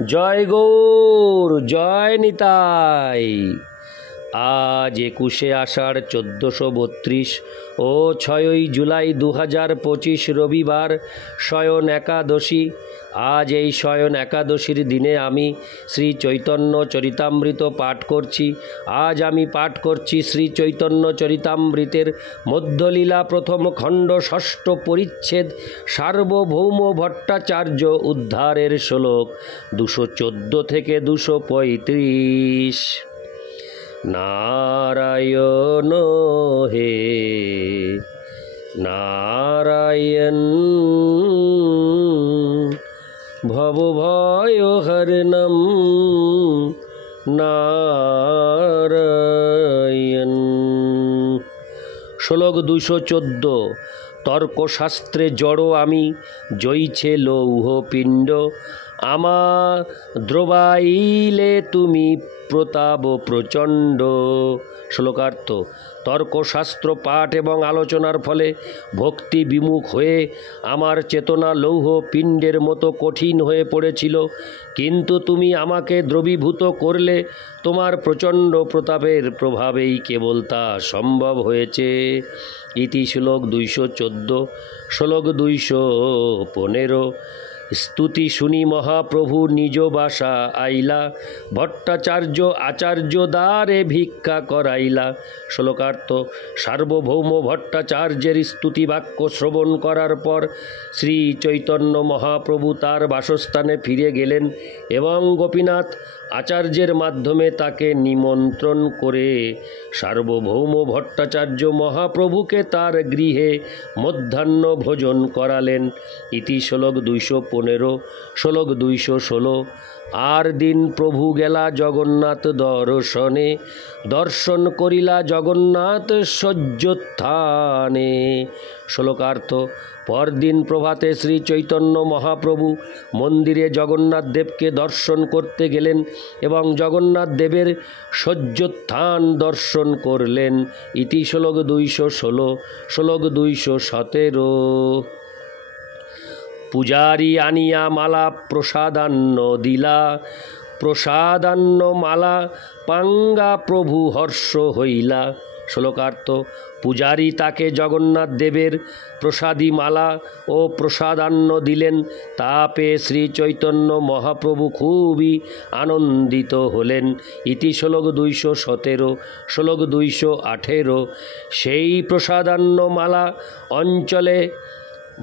জয় গৌর, জয় নিতাই। আজ 21শে আষাঢ় 1432 ও 6ই জুলাই 2025 রবিবার, শয়ন একাদশী। আজ এই শয়ন একাদশীর দিনে আমি শ্রী চৈতন্য চরিতামৃত পাঠ করছি। আজ আমি পাঠ করছি শ্রী চৈতন্য চরিতামৃতের মধ্যলীলা প্রথম খণ্ড, ষষ্ঠ পরিচ্ছেদ, সার্বভৌম ভট্টাচার্য উদ্ধারের শ্লোক 214 থেকে 235। নারায়ণ হে নারায়ণ, ভবভয়হরণম নারায়ণ। শ্লোক 214। তর্কশাস্ত্রে জড় আমি, জইছে লৌহ পিণ্ড, আমা দ্রবাইলে তুমি প্রতাপ প্রচণ্ড। শ্লোকার্থ: তর্কশাস্ত্র পাঠ এবং আলোচনার ফলে ভক্তি বিমুখ হয়ে আমার চেতনা লৌহ পিণ্ডের মতো কঠিন হয়ে পড়েছিল, কিন্তু তুমি আমাকে দ্রবীভূত করলে। তোমার প্রচণ্ড প্রতাপের প্রভাবেই কেবল তা সম্ভব হয়েছে। ইতি শ্লোক 214। শ্লোক 215। স্তুতি শুনি মহাপ্রভু নিজ বাসা আইলা, ভট্টাচার্য আচার্য দ্বারে ভিক্ষা করাইলা। শ্লোকার্থ: সার্বভৌম ভট্টাচার্যের স্তুতি বাক্য শ্রবণ করার পর শ্রী চৈতন্য মহাপ্রভু তার বাসস্থানে ফিরে গেলেন এবং গোপীনাথ আচার্যের মাধ্যমে তাকে নিমন্ত্রণ করে সার্বভৌম ভট্টাচার্য মহাপ্রভুকে তার গৃহে মধ্যাহ্ন ভোজন করালেন। ইতি শ্লোক 215। শ্লোক 216। আর দিন প্রভু গেলা জগন্নাথ দর্শনে, দর্শন করিলা জগন্নাথ শয্যোত্থানে। শ্লোকার্থ: পরদিন প্রভাতে শ্রী চৈতন্য মহাপ্রভু মন্দিরে জগন্নাথ দেবকে দর্শন করতে গেলেন এবং জগন্নাথ দেবের শয্যোত্থান দর্শন করলেন। ইতি শ্লোক 216। শ্লোক 217। পূজারি আনিয়া মালা প্রসাদান্ন দিলা, প্রসাদান্ন মালা পাঙ্গা প্রভু হর্ষ হইলা। শ্লোকার্থ: পূজারী তাকে জগন্নাথ দেবের প্রসাদী মালা ও প্রসাদান্ন দিলেন। তা পেয়ে শ্রী চৈতন্য মহাপ্রভু খুবই আনন্দিত হলেন। ইতি শ্লোক 217। শ্লোক 218। সেই প্রসাদান্ন মালা অঞ্চলে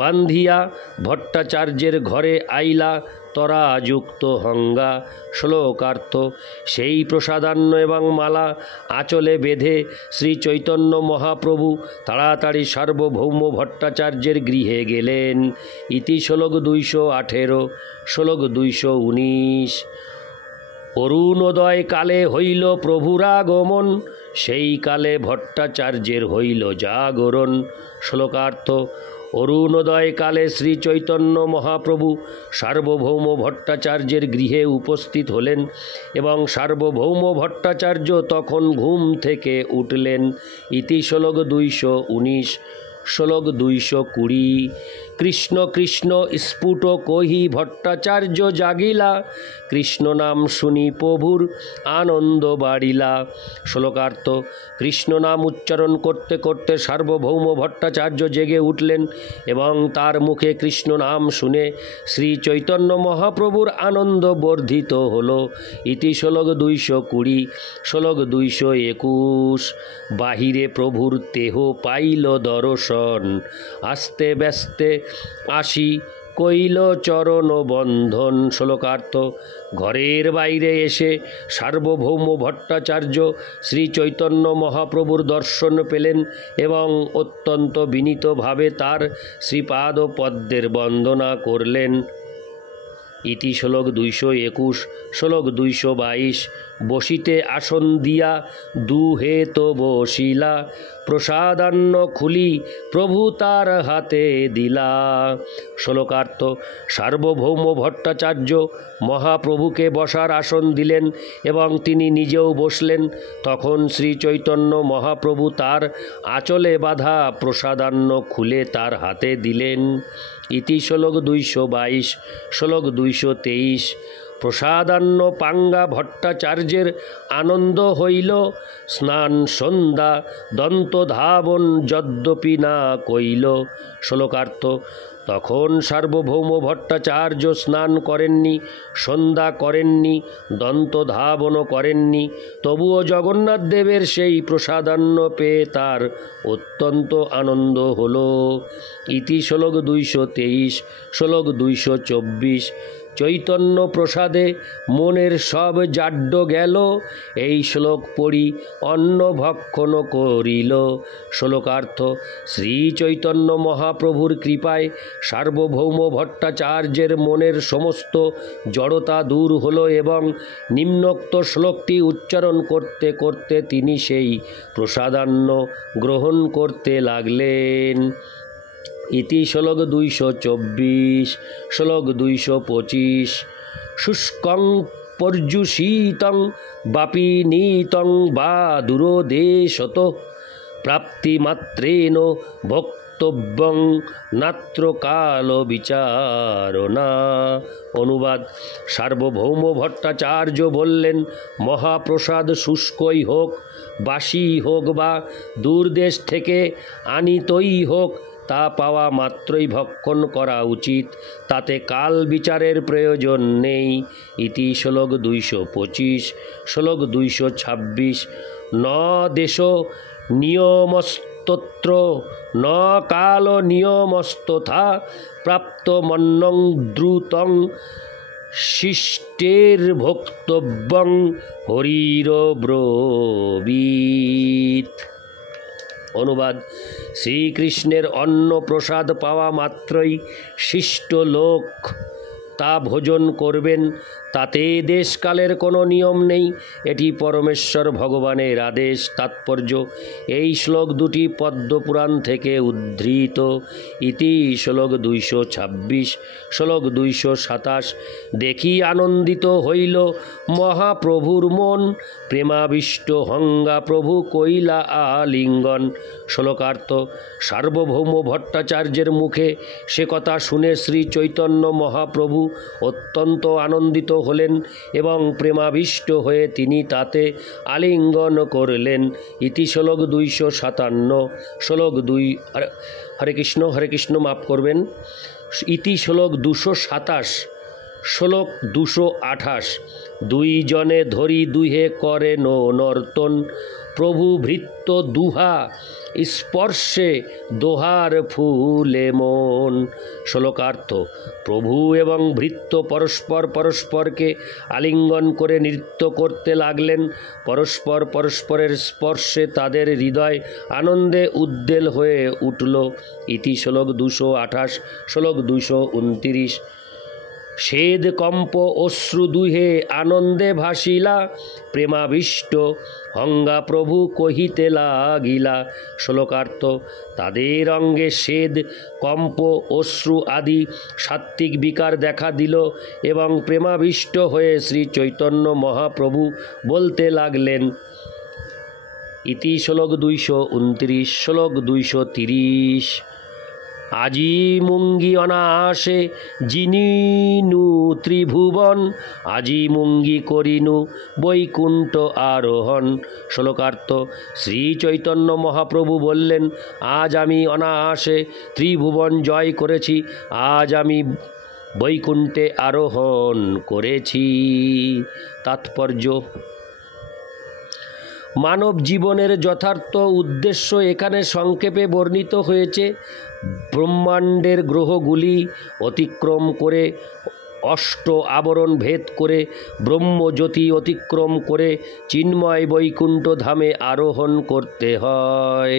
বান্ধিয়া ভট্টাচার্যের ঘরে আইলা তরাযুক্ত হঙ্গা। শ্লোকার্থ: সেই প্রসাদান্ন এবং মালা আঁচলে বেঁধে শ্রী চৈতন্য মহাপ্রভু তাড়াতাড়ি সার্বভৌম ভট্টাচার্যের গৃহে গেলেন। ইতি শ্লোক 218। শ্লোক 219। অরুণোদয় কালে হইল প্রভুর আগমন, সেই কালে ভট্টাচার্যের হইল জাগরণ। শ্লোকার্থ: অরুণোদয় কালে শ্রী চৈতন্য মহাপ্রভু সার্বভৌম ভট্টাচার্যের গৃহে উপস্থিত হলেন এবং সার্বভৌম ভট্টাচার্য তখন ঘুম থেকে উঠলেন। ইতি শ্লোক 219। শ্লোক 220। কৃষ্ণ কৃষ্ণ স্ফুট কহি ভট্টাচার্য জাগিলা, কৃষ্ণ নাম শুনি প্রভুর আনন্দ বাড়িলা। শ্লোকার্থ: কৃষ্ণ নাম উচ্চারণ করতে করতে সার্বভৌম ভট্টাচার্য জেগে উঠলেন এবং তার মুখে কৃষ্ণ নাম শুনে শ্রী চৈতন্য মহাপ্রভুর আনন্দ বর্ধিত হল। ইতি শ্লোক 220। শ্লোক 221। বাহিরে প্রভুর দেহ পাইল দর্শন, আস্তে ব্যস্তে আসি কইল চরণ বন্ধন। শ্লোকার্থ: ঘরের বাইরে এসে সার্বভৌম ভট্টাচার্য শ্রী চৈতন্য মহাপ্রভুর দর্শন পেলেন এবং অত্যন্ত বিনীতভাবে তার শ্রীপাদ পদ্মের বন্দনা করলেন। ইতি শ্লোক 221। শ্লোক 222। বসিতে আসন দিয়া দুহে তো বসিলা, প্রসাদান্ন খুলি প্রভু তার হাতে দিলা। শ্লোকার্থ: সার্বভৌম ভট্টাচার্য মহাপ্রভুকে বসার আসন দিলেন এবং তিনি নিজেও বসলেন। তখন শ্রী চৈতন্য মহাপ্রভু তার আঁচলে বাঁধা প্রসাদান্ন খুলে তার হাতে দিলেন। ইতি শ্লোক 222। শ্লোক 223। প্রসাদান্ন পাঙ্গা ভট্টাচার্যের আনন্দ হইল, স্নান সন্ধ্যা দন্ত ধাবন যদ্যপি না কইল। শ্লোকার্থ: তখন সার্বভৌম ভট্টাচার্য স্নান করেননি, সন্ধ্যা করেননি, দন্ত ধাবনও করেননি, তবুও জগন্নাথ দেবের সেই প্রসাদান্ন পেয়ে তার অত্যন্ত আনন্দ হল। ইতি শ্লোক 223। শ্লোক 224। চৈতন্য প্রসাদে মনের সব জাড্য গেল, এই শ্লোক পড়ি অন্ন ভক্ষণ করিল। শ্লোকার্থ: শ্রী চৈতন্য মহাপ্রভুর কৃপায় সার্বভৌম ভট্টাচার্যের মনের সমস্ত জড়তা দূর হল এবং নিম্নোক্ত শ্লোকটি উচ্চারণ করতে করতে তিনি সেই প্রসাদান্ন গ্রহণ করতে লাগলেন। ইতি শ্লোক 224। শ্লোক 225। শুষ্কং পর্যুষিতং বাপি নীতং বা দূরদেশত প্রাপ্তিমাত্রেণ ভক্তব্যং নাত্র কাল বিচারণা। অনুবাদ: সার্বভৌম ভট্টাচার্য বললেন, মহাপ্রসাদ শুষ্কই হোক, বাসি হোক বা দূরদেশ থেকে আনিতই হোক, তা পাওয়া মাত্রই ভক্ষণ করা উচিত, তাতে কাল বিচারের প্রয়োজন নেই। ইতি শ্লোক 225। শ্লোক 226। ন দেশ নিয়মস্তত্র ন কাল নিয়মস্তথা প্রাপ্তমন্যং দ্রুতং শিষ্টের ভোক্তব্যং হরিরব্রবীত। অনুবাদ: শ্রীকৃষ্ণের অন্ন প্রসাদ পাওয়া মাত্রই শিষ্ট লোক তা ভোজন করবেন, তাতে দেশকালের কোনো নিয়ম নেই, এটি পরমেশ্বর ভগবানের আদেশ। তাৎপর্য: এই শ্লোক দুটি পদ্মপুরাণ থেকে উদ্ধৃত। ইতি শ্লোক 226। শ্লোক 227। দেখি আনন্দিত হইল মহাপ্রভুর মন, প্রেমাবিষ্ট হঙ্গা প্রভু কইলা আলিঙ্গন। শ্লোকার্থ: সার্বভৌম ভট্টাচার্যের মুখে সে কথা শুনে শ্রী চৈতন্য মহাপ্রভু অত্যন্ত আনন্দিত হলেন এবং প্রেমাবিষ্ট হয়ে তিনি তাতে আলিঙ্গন করলেন। ইতি শ্লোক 257। শ্লোক 2 হরে কৃষ্ণ হরে কৃষ্ণ, মাফ করবেন। ইতি শ্লোক 227। শ্লোক 228। দুই জনে ধরি দুহে করেন নর্তন, প্রভু ভৃত্য দুহা স্পর্শে দোহার ফুলে মন। শ্লোকার্থ: প্রভু এবং ভৃত্য পরস্পর পরস্পরকে আলিঙ্গন করে নৃত্য করতে লাগলেন। পরস্পর পরস্পরের স্পর্শে তাদের হৃদয় আনন্দে উদ্বেল হয়ে উঠল। ইতি শ্লোক 228। শ্লোক 229। স্বেদ কম্প অশ্রু দুহে আনন্দে ভাসিলা, প্রেমাবিষ্ট হঙ্গা প্রভু কহিতে লাগিলা। শ্লোকার্থ: তাদের অঙ্গে স্বেদ কম্প অশ্রু আদি সাত্ত্বিক বিকার দেখা দিল এবং প্রেমাবিষ্ট হয়ে শ্রী চৈতন্য মহাপ্রভু বলতে লাগলেন। ইতি শ্লোক 229। শ্লোক 230। আজি মুঙ্গি অনাসে জিনিনু ত্রিভুবন, আজি মুঙ্গি করিনু বৈকুণ্ঠ আরোহণ। শ্লোকার্থ: শ্রী চৈতন্য মহাপ্রভু বললেন, আজ আমি অনায়াসে ত্রিভুবন জয় করেছি, আজ আমি বৈকুণ্ঠে আরোহণ করেছি। তাৎপর্য: মানব জীবনের যথার্থ উদ্দেশ্য এখানে সংক্ষেপে বর্ণিত হয়েছে। ব্রহ্মাণ্ডের গ্রহগুলি অতিক্রম করে, অষ্ট আবরণ ভেদ করে, ব্রহ্মজ্যোতি অতিক্রম করে চিন্ময় বৈকুণ্ঠ ধামে আরোহণ করতে হয়।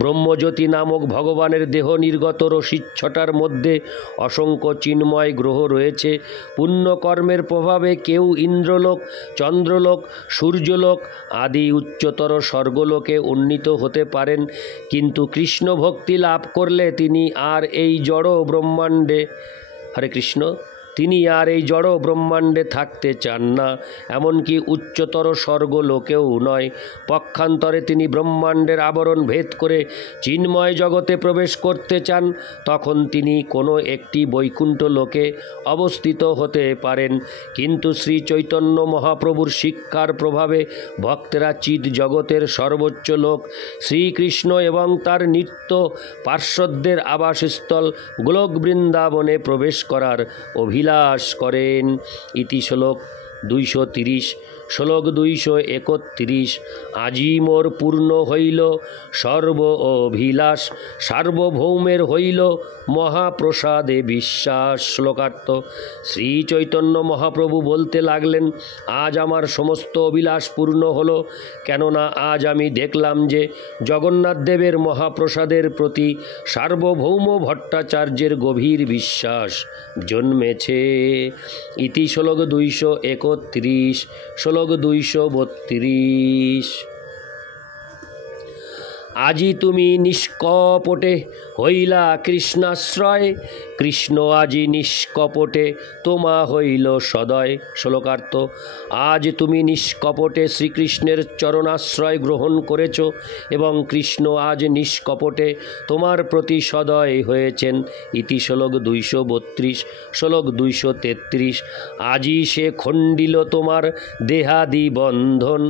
ব্রহ্মজ্যোতি নামক ভগবানের দেহ নির্গত রশিচ্ছটার মধ্যে অসংখ্য চিন্ময় গ্রহ রয়েছে। পুণ্যকর্মের প্রভাবে কেউ ইন্দ্রলোক, চন্দ্রলোক, সূর্যলোক আদি উচ্চতর স্বর্গলোকে উন্নীত হতে পারেন, কিন্তু কৃষ্ণ ভক্তি লাভ করলে তিনি আর এই জড় ব্রহ্মাণ্ডে হরে কৃষ্ণ তিনি আর এই জড় ব্রহ্মাণ্ডে থাকতে চান না, এমনকি উচ্চতর স্বর্গলোকেও নয়। পক্ষান্তরে তিনি ব্রহ্মাণ্ডের আবরণ ভেদ করে চিন্ময় জগতে প্রবেশ করতে চান। তখন তিনি কোনো একটি বৈকুণ্ঠ লোকে অবস্থিত হতে পারেন। কিন্তু শ্রী চৈতন্য মহাপ্রভুর শিক্ষার প্রভাবে ভক্তেরা চিৎ জগতের সর্বোচ্চ লোক শ্রীকৃষ্ণ এবং তার নিত্য পার্শ্বদের আবাসস্থল গোলক বৃন্দাবনে প্রবেশ করার অভিলাষ করেন। ইতি শ্লোক 230। শ্লোক 231। আজি মোর পূর্ণ হইল সর্ব অভিলাষ, সার্বভৌমের হইল মহাপ্রসাদে বিশ্বাস। শ্লোকার্থ। শ্রী চৈতন্য মহাপ্রভু বলতে লাগলেন, আজ আমার সমস্ত অভিলাষ পূর্ণ হলো, কেননা আজ আমি দেখলাম যে জগন্নাথ দেবের মহাপ্রসাদের প্রতি সার্বভৌম ভট্টাচার্যের গভীর বিশ্বাস জন্মেছে। ইতি শ্লোক 231। শ্লোক 232। আজি তুমি নিষ্কপটে হইলা কৃষ্ণাশ্রয়, কৃষ্ণ আজি নিষ্কপটে তোমা হইল সদয়। শ্লোকার্থ। আজ তুমি নিষ্কপটে শ্রীকৃষ্ণের চরণাশ্রয় গ্রহণ করেছ এবং কৃষ্ণ আজ নিষ্কপটে তোমার প্রতি সদয় হয়েছেন। ইতি শ্লোক 232। শ্লোক 233। আজি সে খণ্ডিল তোমার দেহাদি বন্ধন,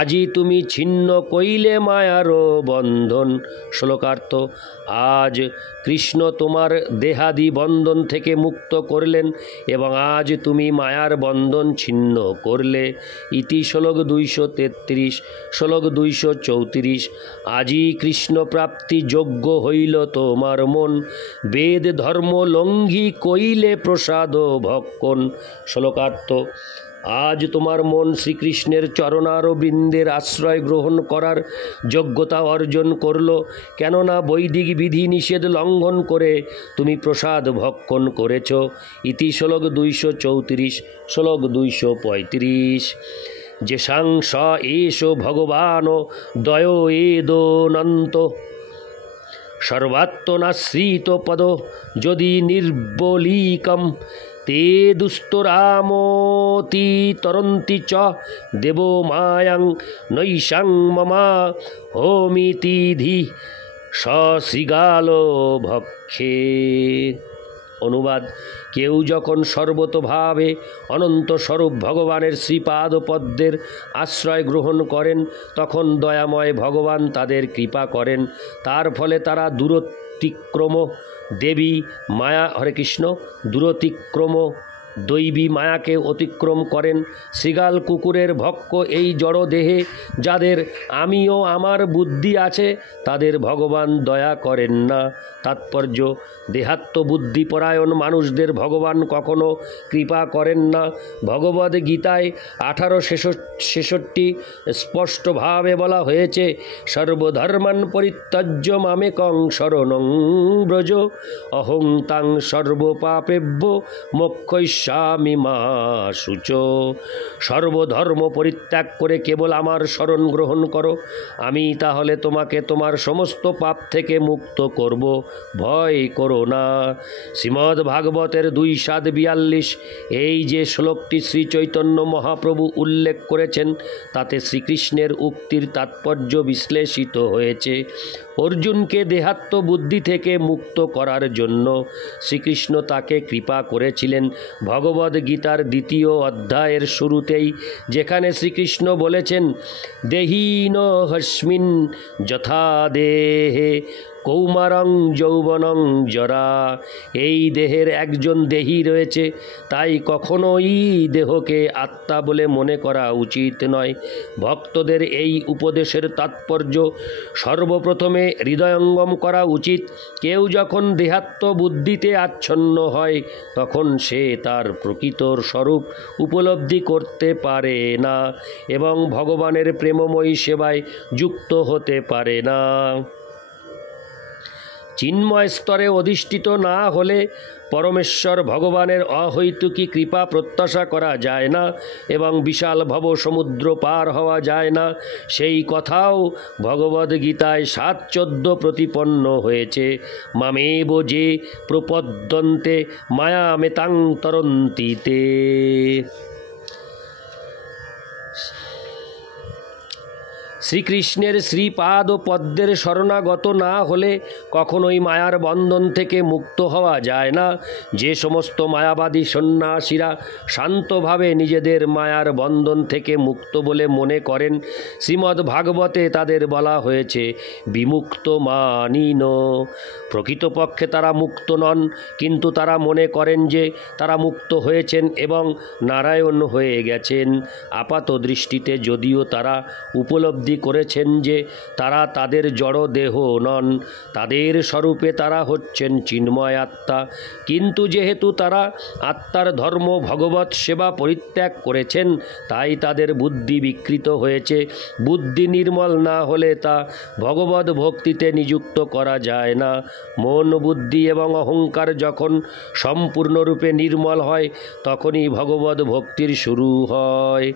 আজি তুমি ছিন্ন কইলে মায়ারও বন্ধন। শ্লোকার্থ। আজ কৃষ্ণ তোমার দেহাদি বন্ধন থেকে মুক্ত করলেন এবং আজ তুমি মায়ার বন্ধন ছিন্ন করলে। ইতি শ্লোক 233। শ্লোক 234। আজি কৃষ্ণ প্রাপ্তি যোগ্য হইল তোমার মন, বেদ ধর্ম লঙ্ঘি কইলে প্রসাদ ভক্ষণ। শ্লোকার্থ। আজ তোমার মন শ্রীকৃষ্ণের চরণারবিন্দের আশ্রয় গ্রহণ করার যোগ্যতা অর্জন করল, কেননা বৈদিক বিধি নিষেধ লঙ্ঘন করে তুমি প্রসাদ ভক্ষণ করেছ। ইতি শ্লোক 234। শ্লোক 235। যেষাং স এষ ভগবান দয় এদনন্ত, সর্বাত্মনাশ্রিত পদ যদি নির্বলীকম, তে দুস্তরামতি তরন্তি চ দেব মায়াং নৈশাং মমা হোমিতিধি সশৃগাল ভক্ষে। অনুবাদ। কেউ যখন সর্বতোভাবে অনন্ত স্বরূপ ভগবানের শ্রীপাদ পদ্মের আশ্রয় গ্রহণ করেন, তখন দয়াময় ভগবান তাদের কৃপা করেন। তার ফলে তারা দূরতিক্রম দেবী মায়া, হরে কৃষ্ণ, দূরতিক্রম দৈবী মায়াকে অতিক্রম করেন। শৃগাল কুকুরের ভক্ষ এই জড় দেহে যাদের আমি ও আমার বুদ্ধি আছে, তাদের ভগবান দয়া করেন না। তাৎপর্য: দেহাত্ম বুদ্ধিপরায়ণ মানুষদের ভগবান কখনো কৃপা করেন না। ভগবদ গীতায় 18:66 স্পষ্টভাবে বলা হয়েছে, সর্বধর্মান পরিত্যজ্য মামেকং শরণং ব্রজ, অহং তাং সর্বপাপেভ্য মোক্ষয়িষ্যামি মা শুচো। সর্বধর্ম পরিত্যাগ করে কেবল আমার শরণ গ্রহণ করো, আমি তাহলে তোমাকে তোমার সমস্ত পাপ থেকে মুক্ত করব, ভয় করো না। শ্রীমদ্ ভাগবতের 2:42 এই যে শ্লোকটি শ্রী চৈতন্য মহাপ্রভু উল্লেখ করেছেন, তাতে শ্রীকৃষ্ণের উক্তির তাৎপর্য বিশ্লেষিত হয়েছে। অর্জুনকে দেহাত্ম বুদ্ধি থেকে মুক্ত করার জন্য শ্রীকৃষ্ণ তাকে কৃপা করেছিলেন। ভগবদ গীতার 2য় অধ্যায়ের শুরুতেই যেখানে শ্রীকৃষ্ণ বলেছেন, দেহিন হস্মিন যথা দেহে কৌমারং যৌবনং জরা, এই দেহের একজন দেহী রয়েছে, তাই কখনোই দেহকে আত্মা বলে মনে করা উচিত নয়। ভক্তদের এই উপদেশের তাৎপর্য সর্বপ্রথমে হৃদয়ঙ্গম করা উচিত। কেউ যখন দেহাত্ম বুদ্ধিতে আচ্ছন্ন হয়, তখন সে তার প্রকৃত স্বরূপ উপলব্ধি করতে পারে না এবং ভগবানের প্রেমময়ী সেবায় যুক্ত হতে পারে না। চিন্ময় স্তরে অধিষ্ঠিত না হলে পরমেশ্বর ভগবানের অহৈতুকী কৃপা প্রত্যাশা করা যায় না এবং বিশাল ভব সমুদ্র পার হওয়া যায় না। সেই কথাও ভগবদ্গীতায় 7:14 প্রতিপন্ন হয়েছে। মামেব যে প্রপদ্যন্তে মায়ামেতাং তরন্তি তে। শ্রীকৃষ্ণের শ্রীপাদ ও পদ্মের শরণাগত না হলে কখনোই মায়ার বন্ধন থেকে মুক্ত হওয়া যায় না। যে সমস্ত মায়াবাদী সন্ন্যাসীরা শান্তভাবে নিজেদের মায়ার বন্ধন থেকে মুক্ত বলে মনে করেন, শ্রীমদ্ ভাগবতে তাদের বলা হয়েছে বিমুক্ত মানিন। প্রকৃতপক্ষে তারা মুক্ত নন, কিন্তু তারা মনে করেন যে তারা মুক্ত হয়েছেন এবং নারায়ণ হয়ে গেছেন। আপাত দৃষ্টিতে যদিও তারা উপলব্ধি করেছেন যে তারা তাদের জড় দেহ নন, তাদের স্বরূপে তারা হচ্ছেন চিন্ময় আত্মা, কিন্তু যেহেতু তারা আত্মার ধর্ম ভগবৎ সেবা পরিত্যাগ করেছেন, তাই তাদের বুদ্ধি বিকৃত হয়েছে। বুদ্ধি নির্মল না হলে তা ভগবৎ ভক্তিতে নিযুক্ত করা যায় না। মন, বুদ্ধি এবং অহংকার যখন সম্পূর্ণরূপে নির্মল হয়, তখনই ভগবৎ ভক্তির শুরু হয়।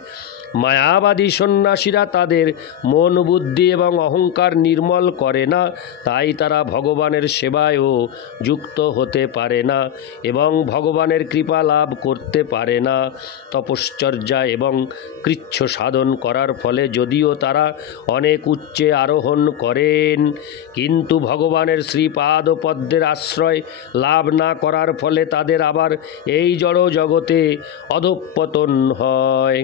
মায়াবাদী সন্ন্যাসীরা তাদের মন, বুদ্ধি এবং অহংকার নির্মল করে না, তাই তারা ভগবানের সেবায়ও যুক্ত হতে পারে না এবং ভগবানের কৃপা লাভ করতে পারে না। তপশ্চর্যা এবং কৃচ্ছ সাধন করার ফলে যদিও তারা অনেক উচ্চে আরোহণ করেন, কিন্তু ভগবানের শ্রীপাদ ও পদ্মের আশ্রয় লাভ না করার ফলে তাদের আবার এই জড় জগতে অধঃপতন হয়।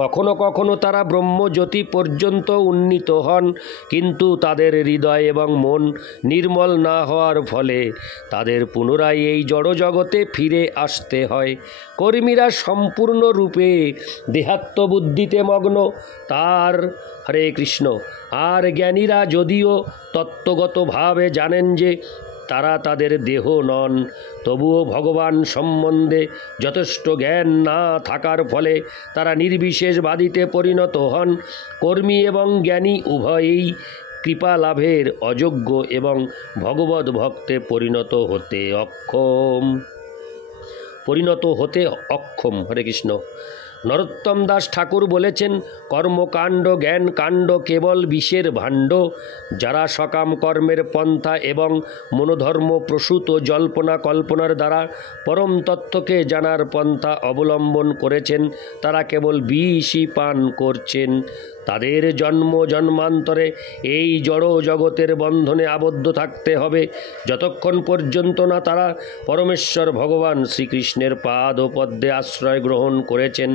কখনো কখনো তারা ব্রহ্মজ্যোতি পর্যন্ত উন্নীত হন, কিন্তু তাদের হৃদয় এবং মন নির্মল না হওয়ার ফলে তাদের পুনরায় এই জড় জগতে ফিরে আসতে হয়। কর্মীরা সম্পূর্ণরূপে দেহাত্মবুদ্ধিতে মগ্ন, তার হরে কৃষ্ণ। আর জ্ঞানীরা যদিও তত্ত্বগতভাবে জানেন যে তারা তাদের দেহ নন, তবুও ভগবান সম্বন্ধে যথেষ্ট জ্ঞান না থাকার ফলে তারা নির্বিশেষবাদীতে পরিণত হন। কর্মী এবং জ্ঞানী উভয়েই কৃপা লাভের অযোগ্য এবং ভগবৎ ভক্তে পরিণত হতে অক্ষম। হরে কৃষ্ণ। নরোত্তম দাস ঠাকুর বলেছেন, কর্মকাণ্ড জ্ঞানকাণ্ড কেবল বিষের ভাণ্ড। যারা সকাম কর্মের পন্থা এবং মনোধর্ম প্রসূত জল্পনা কল্পনার দ্বারা পরম তত্ত্বকে জানার পন্থা অবলম্বন করেছেন, তারা কেবল বিষই পান করছেন। তাদের জন্ম জন্মান্তরে এই জড় জগতের বন্ধনে আবদ্ধ থাকতে হবে যতক্ষণ পর্যন্ত না তারা পরমেশ্বর ভগবান শ্রীকৃষ্ণের পাদ ও পদ্মে আশ্রয় গ্রহণ করেছেন।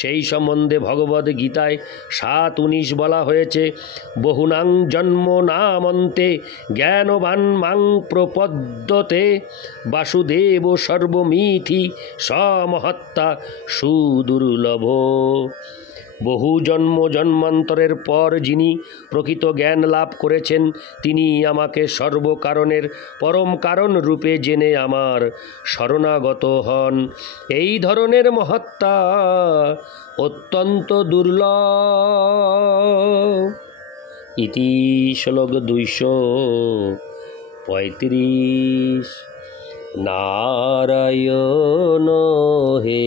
সেই সম্বন্ধে ভগবদ্ গীতায় 7:19 বলা হয়েছে, বহুনাং জন্ম নামন্তে জ্ঞানবান মাং প্রপদ্যতে বাসুদেব সর্বমিথি সমহত্তা সুদুর্লভ। বহু জন্ম জন্মান্তরের পর যিনি প্রকৃত জ্ঞান লাভ করেছেন, তিনি আমাকে সর্বকারণের পরম কারণ রূপে জেনে আমার শরণাগত হন। এই ধরনের মহাত্মা অত্যন্ত দুর্লভ। ইতি শ্লোক 235। নারায়ণ হে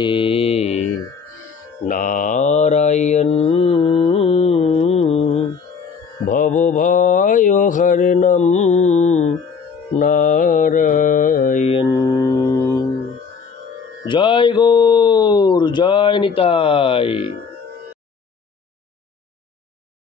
নারায়ণ ভবভয় হরণম নারায়ণ। জয় গৌর, জয় নিতাই।